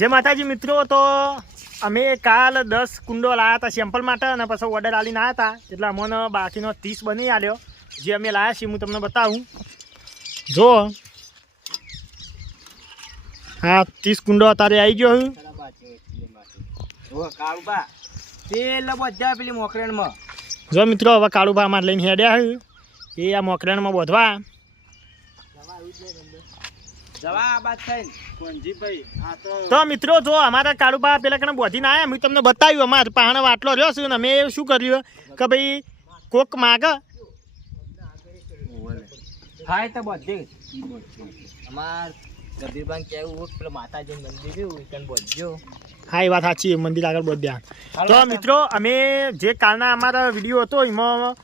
जय माताजी मित्रों। तो अमे काल 10 कुंडो लाया था सेम्पल माटे अने पछी ऑर्डर आलीने आया था એટલે અમને બાકીનો 30 બની આલ્યો જે અમે લાયા છીએ। હું તમને બતાવું જો હા 30 कुंडो अतारे आई गयो हूँ जो मित्रों हवे काळुबा अमारे लईने हेड्या हूँ ए आ मोकरेण में बोधवा तो मित्रों जो अमारा काळुबा पेला कने बोधीने आया मैं तमने बताव्युं अमारे पहाण वाटलो रह्यो छे ने मैं शुं कर्युं के भाई कोक मागे हाय तो बधे अमार गबीरबान केवुं पेलो माताजी मंदिर छे कन बोधजो। हाँ ये बात साची मंदिर आगे बहुत ध्यान। तो मित्रों अमे जे कालना अमारा विडियो हतो एमां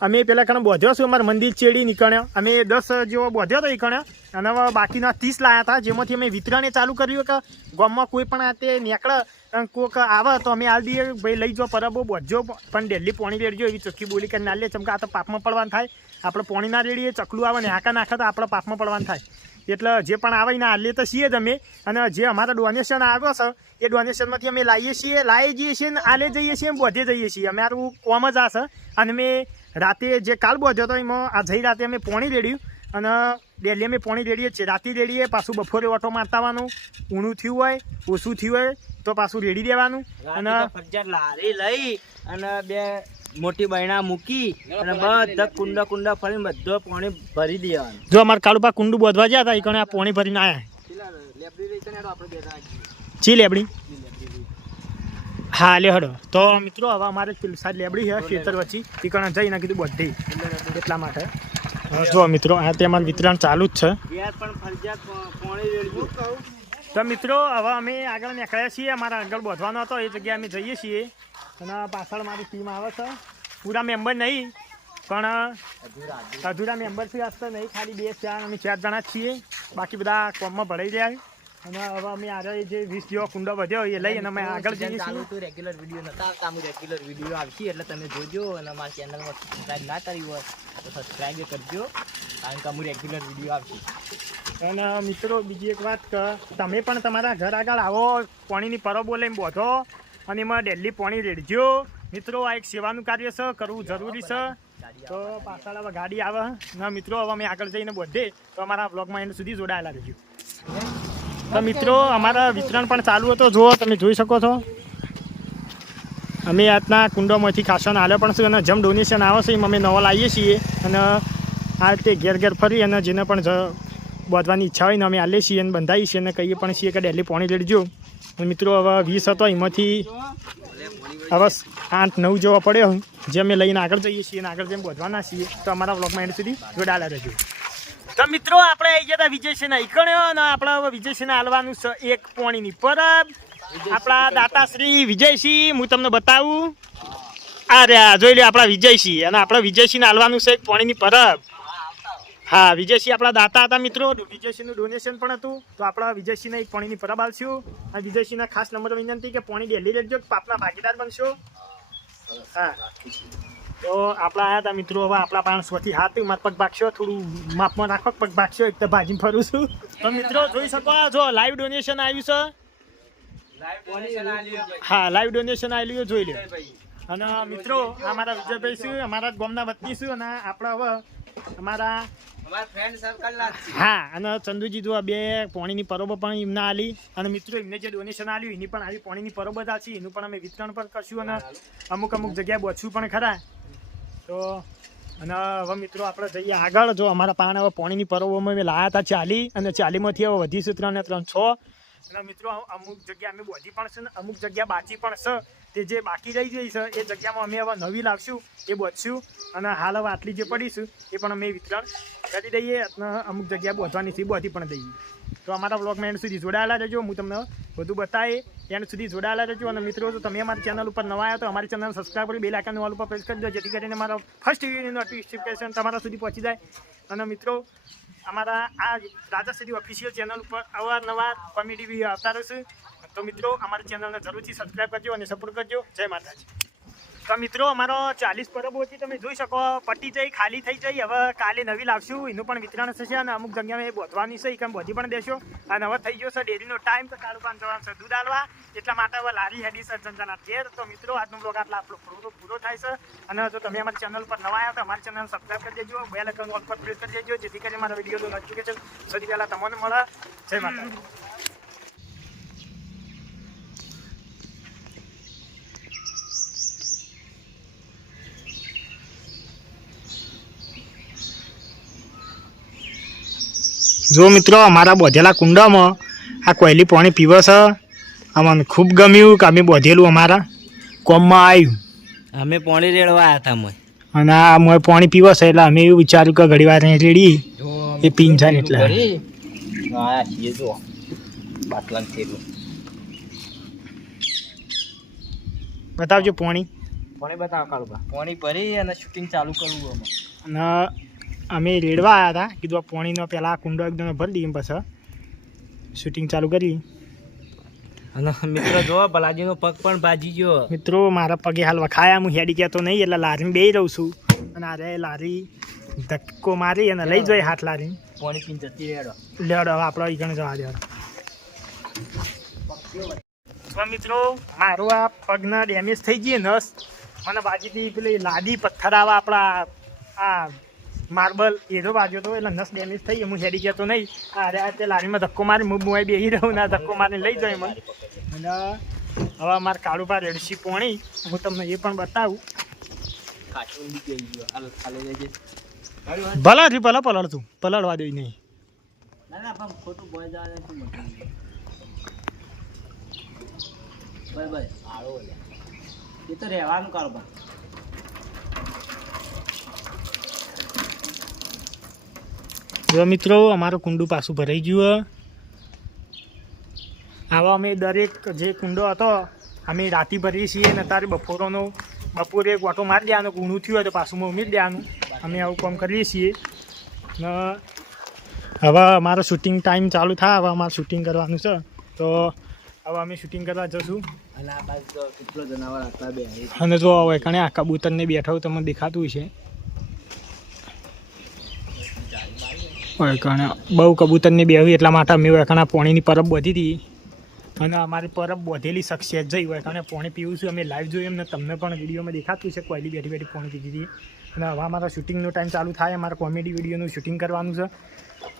अमे पेला कने बोध्यो छे अमार मंदिर चेड़ी निकळ्यो अमे 10 जेवो बोध्यो तो ईकणे अने बाकीना 30 लाया था जेमांथी अमे वितरणे चालू कर्युं के गाममां कोई पण आते नीकळे कोक आवे तो अमे आल दीए भाई लई जो परबो बोधजो पण डेली पोणी रेडजो एवी चोख्खी बोली करीने आलीए चमका आ तो पापमां पड़वानुं थाय आपणे पोणी ना रेडीए चकलुं आवे ने हाका नाखे तो आपणे पापमां पड़वानुं थाय એટલે જે પણ આવે એને આલીએ તો છીએ જ અમે અને જે અમારા ડોનેશન આવ્યો છે એ ડોનેશનમાંથી અમે લાવીએ છીએ લાવી જઈએ છીએ ને આલે જઈએ છીએ બધે જઈએ છીએ અમારું કોમ જ આ છે અને મેં રાતે જે કાલ બોધ્યો હતો એમાં આ જઈ રાતે અમે પોણી રેડ્યું અને ડેલી અમે પોણી રેડીએ છીએ રાતે રેડીએ પાછું બપોરે ઓટો મારતા આવવાનું ઊણું થયું હોય ઓછું થયું હોય તો પાછું રેડી દેવાનું અને ફરજિયાત લારી લઈ અને બે मोटी बहना मूकी અને બધા કુંડા કુંડા ફરીને બધો પાણી ભરી દેવાનું। જો અમાર કાળુબા કુંડું બોધવા ગયા હતા એ કણે આ પાણી ભરીને આયા લેબડી લઈ તને આપણે બેઠા જી લેબડી હા લે હડો। તો મિત્રો હવે અમારે સાઈડ લેબડી છે ખેતર વચ્ચે એ કણે જઈને કીધું બધી એટલા માટે જો મિત્રો આ તે અમારું વિતરણ ચાલુ જ છે યાર પણ ફરજિયાત પાણી રેડવું। તો મિત્રો હવે અમે આગળ નીકળ્યા છીએ અમારા આગળ બોધવાનો હતો એ જગ્યાએ અમે જઈએ છીએ અને પાછળ મારી ટીમ આવે છે પૂરા મેમ્બર નહીં પણ અધૂરા મેમ્બર છે આજ તો નહીં ખાલી 2 4 અમે 4 જણા છીએ બાકી બધા કોમમાં ભરાઈ રહ્યા અને હવે અમે આગળ જે 20 જેવો કુંડો વધ્યો એ લઈ અને અમે આગળ જઈએ છીએ। તો રેગ્યુલર વિડીયો નતા આવતા અમે રેગ્યુલર વિડીયો આવશે એટલે તમે જોજો અને અમારી ચેનલમાં સબસ્ક્રાઇબ ના કરી હોય તો સબસ્ક્રાઇબ કરજો કારણ કે અમે રેગ્યુલર વિડીયો આવશે। અને મિત્રો બીજી એક વાત કે તમે પણ તમારા ઘર આગળ આવો પાણીની પરબો લઈને બોધો અને એમાં ડેલી પાણી રેડજો મિત્રો। આ એક સેવાનું કાર્ય છે કરવું જરૂરી છે। તો પાછળ હવે ગાડી આવે ના મિત્રો હવે અમે આગળ જઈને બોધે તો અમારા બ્લોગમાં એના સુધી જોડાયેલા રહેજો। તો મિત્રો અમારા વિતરણ પણ ચાલુ હતો જુઓ તમે જોઈ શકો છો અમે આજના કુંડોમાંથી ખાસોને આલ્યો પણ છે અને જેમ ડોનેશન આવે છે એમ અમે નવો લાવીએ છીએ અને આ રીતે ઘેર ઘેર ફરી અને જેને પણ બોધવાની ઈચ્છા હોય ને અમે આલીએ છીએ અને બંધાવીએ છીએ અને કહીએ પણ છીએ કે ડેલી પાણી રેડજો। મિત્રો હવે 20 હતો એમાંથી હવે 8 9 જેવો પડ્યો જે અમે લઈને આગળ જઈએ છીએ અને આગળ જેમ બોધવાના છીએ તો અમારા વ્લોગમાં એન્ડ સુધી જોડાયેલા રહેજો। તો મિત્રો આપણે આવી ગયા હતા વિજયસિંહના ઈકણ્યો અને આપણે હવે વિજયસિંહને હાલવાનું છે એક પોણીની પરબ। આપણા દાતાશ્રી વિજયસિંહ હું તમને બતાવું આ રહ્યા જોઈ લે આપણા વિજયસિંહ અને આપણે વિજયસિંહને હાલવાનું છે એક પોણીની પરબ। हाँ विजयसिंह अपना दाता था मित्रों विजयसिंह डोनेशन पण हतुं तो अपना विजयसिंह एक पाणी परब आलशुं अने विजयसिंह खास नंबर विनंती के पाणी डेली रेडजो पापना भागीदार बनशो। हाँ तो अपना आया था मित्रों हवे अपना पाण स्वथी हाथ मार पग भागशो थोड़ू माप में राखो पग भागशो एक तो भाजी फरू छुं। तो मित्रों जोई शको जो लाइव डोनेशन आव्युं छे हाँ लाइव डोनेशन आव्युं जोई लो। अने मित्रों अमारा विजयभाई छे अमारा गामना वतनी छे अने आपणे हवे अमारा फ्रेंड सर्कल ना हाँ अने चंदुजी जो बे पाणीनी परबो पण एमने आली अने मित्रों एमने जे डोनेशन आल्युं एनी पण आवी पाणीनी परबो ज आछी एनुं पण अमे वितरण पण करशुं अने अमुक अमुक जग्याए बोछुं पण खरा। तो अने हवे मित्रों आपणे जईए आगळ जो अमारा पाण हवे पाणीनी परबोमां अमे लाया था 40 अने 40 मांथी हवे वधी छे 3 ने 3 6 अने मित्रों अमुक जग्या अमे बोधी पण छे अमुक जग्या बाकी पण छे ते जे बाकी रही गई है ए जग्यामां अमे हवे नवी लावशुं ए बोधशुं अने हाल हवे आटली जे पड़ी छे ए पण अमे वितरण करी दईए अने अमुक जग्या बोधवानी छे बोधी पण दईए। तो अमारा ब्लॉगमां एंड सुधी जोडाયેલા રહેજો હું તમને બધું બતાવી એન્ડ સુધી જોડાયેલા રહેજો। અને મિત્રો જો તમે અમારી ચેનલ ઉપર નવા આવ્યા તો અમારી ચેનલ સબસ્ક્રાઇબ કરી બેલ આઇકન વાલ ઉપર પ્રેસ કરી દો જેથી કરીને મારો ફર્સ્ટ વિડિયોની નોટિફિકેશન તમારા સુધી પહોંચી જાય। અને મિત્રો અમારા આ રાજાશ્રી ઓફિશિયલ ચેનલ ઉપર અવારનવાર કોમેડી વિડીયો આવતા રહેશે। तो मित्रों हमारी चैनल ने जरूर सब्सक्राइब करजो और सपोर्ट करजो। जय माताजी। તો મિત્રો અમારો 40 પરબો હતી તમે જોઈ શકો પટ્ટી જઈ ખાલી થઈ જઈ હવે કાલે નવી લાવશું એનું પણ વિતરણ થશે અને અમુક જગ્યાએ બોધવાની છે કેમ બોધી પણ દેશો અને હવે થઈ ગયો છે ડેરીનો ટાઈમ તો કાળું પાન જવાનું છે દૂધ આલવા એટલા માટે હવે લારી હેડી છે જનજના ઘેર તો મિત્રો આજનો બ્લોગ આટલા આપણો પૂરો થાય છે અને જો તમે અમારી ચેનલ પર નવા આવ્યા તો અમારી ચેનલ સબસ્ક્રાઈબ કરી દેજો બેલ આઇકન ઓલ પર પ્રેસ કરી દેજો જેથી કરીને મારા વિડીયોનું નોટિફિકેશન સૌથી પહેલાં તમને મળે જય માતા જો મિત્રો અમારા બોધેલા કુંડામાં આ કોયલી પાણી પીવે છે અમને ખૂબ ગમ્યું કે અમે બોધેલું અમારા કોમમાં આવ્યું અમે પાણી રેડવા આવ્યા હતા મોય અને આ મોય પાણી પીવે છે એટલે અમે એવું વિચાર્યું કે ઘડી વાર રેડી એ પીન જાય એટલે બતાવજો પાણી બતાવ કાળુબા પાણી ભરી અને શૂટિંગ ચાલુ કરવું અને અમે રેડવા આવ્યા હતા કીધું આ પાણીનો પહેલાં કુંડો એકદમ ભરી દઈએ પછી શૂટિંગ ચાલુ કરી અને મિત્રો જો બલાજીનો પગ પણ ભાજી ગયો મિત્રો મારા પગે હાલ વખાયા હું હેડી કહેતો નહીં એટલે લારીમાં બેસી રહું છું અને આ લારી ધક્કો મારી અને લઈ જાય હાથ લારી પાણી પીને જતી રેડો લેડો હવે આપણે ઈકણ જવા દેવા તો મિત્રો મારું આ પગના ડેમેજ થઈ ગઈ નસ મને બાજુથી પેલી લાદી પથ્થર આવા આપણા આ માર્બલ એનો વાગ્યો હતો એટલે નસ ડેમેજ થઈ હું હેડી ગયો તો નહીં અરે તે લારીમાં ધક્કો મારી હું મુંબઈ બેસી રહું ને ધક્કો મારીને લઈ જાય મને અને હવે મારે કાળુપા રેડસી પોણી હું તમને એ પણ બતાવું ભલા થી ભલા પલળતું પલળવા દઈ નહીં ખોટું બોય જવા બરાબર આળો એ તો રહેવાનું કાળુબા જો મિત્રો અમારું કુંડું પાછું ભરાઈ ગયું આવા અમે દરેક જે કુંડો હતો અમે રાતી ભરીએ છીએ અને અત્યારે બપોરે એક વાટો મારી દેવાનો ઊણું થયું હોય તો પાછું ઉમેરી દેવાનું અમે આવું કામ કરીએ છીએ ને હવે અમારો શૂટિંગ ટાઈમ ચાલુ થાય હવે અમારે શૂટિંગ કરવાનું છે તો હવે અમે શૂટિંગ કરવા જશું અને આ બાજુ કેટલો જનાવર આટલા બે અને જો હવે કણે આ કબૂતરને બેઠા હોય તમને દેખાતું છે બહુ કબૂતરની બેહી એટલા માટે અમે વખાણા પાણીની પરબ બોધી હતી અને અમારી પરબ બોધેલી સક્સેસ જઈ વખાણે પાણી પીવું છું અમે લાઈવ જોયું એમને તમને પણ વિડીયોમાં દેખાતું છે કોયલી બેઠી બેઠી પાણી પીધી હતી અને હવે અમારા શૂટિંગનો ટાઈમ ચાલુ થાય અમારા કોમેડી વિડીયોનું શૂટિંગ કરવાનું છે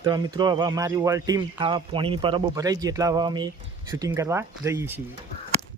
તો મિત્રો હવે અમારી ઓલ ટીમ આ પાણીની પરબો ભરાઈ ગઈ એટલે હવે અમે શૂટિંગ કરવા જઈએ છીએ